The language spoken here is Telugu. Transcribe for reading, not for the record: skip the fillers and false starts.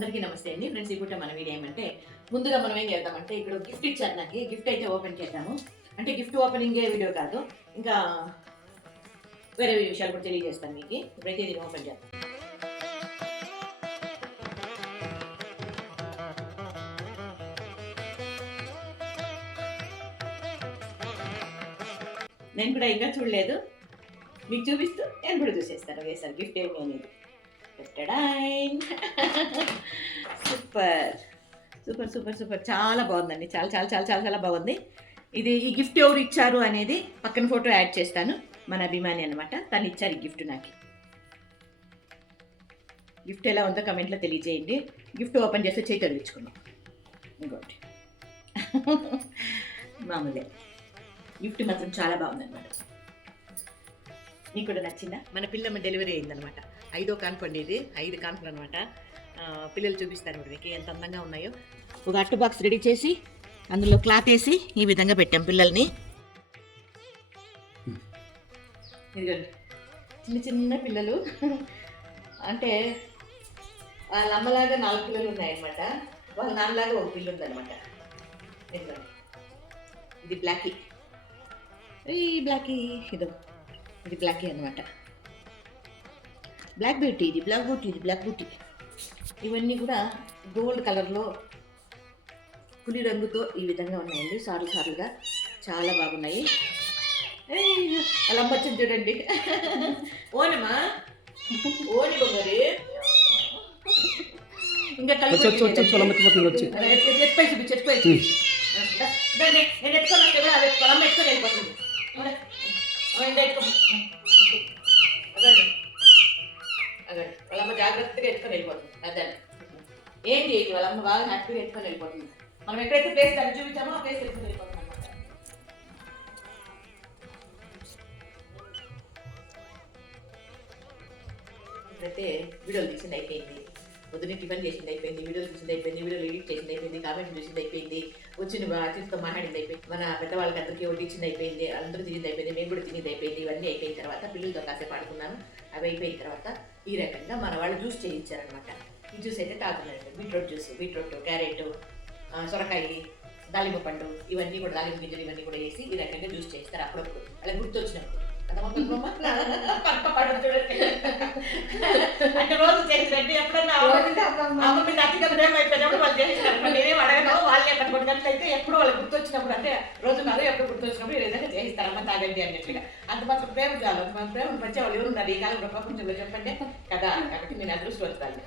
అందరికీ నమస్తే అండి ఫ్రెండ్స్. ఇప్పుడు మన వీడియో ఏమంటే ముందుగా మనం ఏం చేద్దామంటే ఇక్కడ గిఫ్ట్ ఇచ్చారు. నాకు గిఫ్ట్ అయితే ఓపెన్ చేద్దాము. అంటే గిఫ్ట్ ఓపెనింగ్ వీడియో కాదు, ఇంకా వేరే విషయాలు కూడా తెలియజేస్తాను మీకు. ఇప్పుడైతే ఇది ఓపెన్ చేద్దాం. నేను కూడా ఇంకా చూడలేదు, మీకు చూపిస్తూ నేను కూడా చూసేస్తాను వేసాను గిఫ్ట్ ఏమి అనేది. సూపర్ సూపర్ సూపర్ సూపర్, చాలా బాగుందండి. చాలా చాలా చాలా చాలా చాలా బాగుంది. ఇది ఈ గిఫ్ట్ ఎవరు ఇచ్చారు అనేది పక్కన ఫోటో యాడ్ చేస్తాను. మన అభిమాని అనమాట, తను ఇచ్చారు ఈ గిఫ్ట్ నాకు. గిఫ్ట్ ఎలా ఉందో కమెంట్లో తెలియజేయండి. గిఫ్ట్ ఓపెన్ చేస్తే చేయి తగిలించుకున్నాం. ఇంకోటి మామూలే, గిఫ్ట్ మాత్రం చాలా బాగుందన్నమాట. నీకు కూడా నచ్చిందా? మన పిల్లమ్మ డెలివరీ అయిందనమాట. 5వ కాన్పండి, ఇది 5 కాన్పులు అనమాట. పిల్లలు చూపిస్తారు ఇప్పుడు మీకు ఎంత అందంగా ఉన్నాయో. ఒక అట్టు బాక్స్ రెడీ చేసి అందులో క్లాత్ వేసి ఈ విధంగా పెట్టాం పిల్లల్ని. ఇదిగోండి చిన్న చిన్న పిల్లలు, అంటే వాళ్ళ అమ్మలాగా 4 పిల్లలు ఉన్నాయన్నమాట. వాళ్ళ నాన్నలాగా ఒక పిల్ల ఉందన్నమాట. ఇదిగోండి, ఇది బ్లాకీ, ఈ బ్లాకీ, ఇదో ఇది బ్లాకీ అనమాట. బ్లాక్ బ్యూటీ, ఇది బ్లాక్ బ్యూటీ, ఇది బ్లాక్ బ్యూటీ. ఇవన్నీ కూడా గోల్డ్ కలర్లో పులి రంగుతో ఈ విధంగా ఉన్నాయండి, సార్లు సార్లుగా చాలా బాగున్నాయి. అలా అమ్మొచ్చింది చూడండి. ఓనమ్మా, ఓని బొమ్మరి ఇంకా కలిపి చెప్పి నేను ఎత్తుకొని వస్తే అది ఎత్తుకోవాలి, ఎత్తుకొని వెళ్ళిపోతుంది. వాళ్ళమ్మ జాగ్రత్తగా ఎత్తుకొని వెళ్ళిపోతుంది. అదే ఏం చేయదు, వాళ్ళమ్మ బాగా హ్యాపీగా ఎత్తుకొని వెళ్ళిపోతుంది. మనం ఎక్కడైతే ప్లేస్ దాన్ని చూపించామో ఆ ప్లేస్ ఎత్తుకొని వెళ్ళిపోతుంది అనమాట. ఇప్పుడైతే వీడియోలు తీసింది అయిపోయింది, పొద్దున్నే టిఫిన్ చేసింది అయిపోయింది, వీడియోలు చూసింది అయిపోయింది, వీడియోలు ఎడిట్ చేసింది అయిపోయింది, కామెంట్ చూసింది అయిపోయింది, వచ్చిన అతిథితో మాట్లాడింది అయిపోయింది, మన పెద్దవాళ్ళకి అందరికీ వడ్డించింది అయిపోయింది, అందరూ తినేది అయిపోయింది, మేము కూడా తినేది అయిపోయింది. ఇవన్నీ అయిపోయిన తర్వాత పిల్లలతో కాసేపు ఆడుకున్నాను. అవి అయిపోయిన తర్వాత ఈ రకంగా మన వాళ్ళు జ్యూస్ చేయించారనమాట. ఈ జ్యూస్ అయితే తాగుతున్నారండి. బీట్రూట్ జ్యూస్, బీట్రూట్, క్యారెట్, సొరకాయ, దాలింబ పండు, ఇవన్నీ కూడా దాలింబ గింజలు ఇవన్నీ కూడా వేసి ఈ రకంగా జ్యూస్ చేస్తారు అప్పుడప్పుడు, అలా గుర్తొచ్చినప్పుడు. అంటే రోజు చేసినట్టు ఎప్పుడన్నా అమ్మ మీద అతిగా ప్రేమ అయిపోయినప్పుడు వాళ్ళు చేస్తారు. నేనేం అడగను, వాళ్ళే అక్కడ కొట్టినట్లయితే ఎప్పుడు వాళ్ళు గుర్తొచ్చినప్పుడు, అంటే రోజు కాదు ఎప్పుడు గుర్తొచ్చినప్పుడు ఈ విధంగా చేయిస్తారు అమ్మ తాగండి అన్నట్టుగా. అంత మాత్రం ప్రేమ చాలు. మన ప్రేమ మంచిగా వాళ్ళు ఎవరు ఉన్నారు ఈ కాలంలో ప్రపంచంలో చెప్పండి కదా. కాబట్టి నేను అదృష్టవంతురాలు.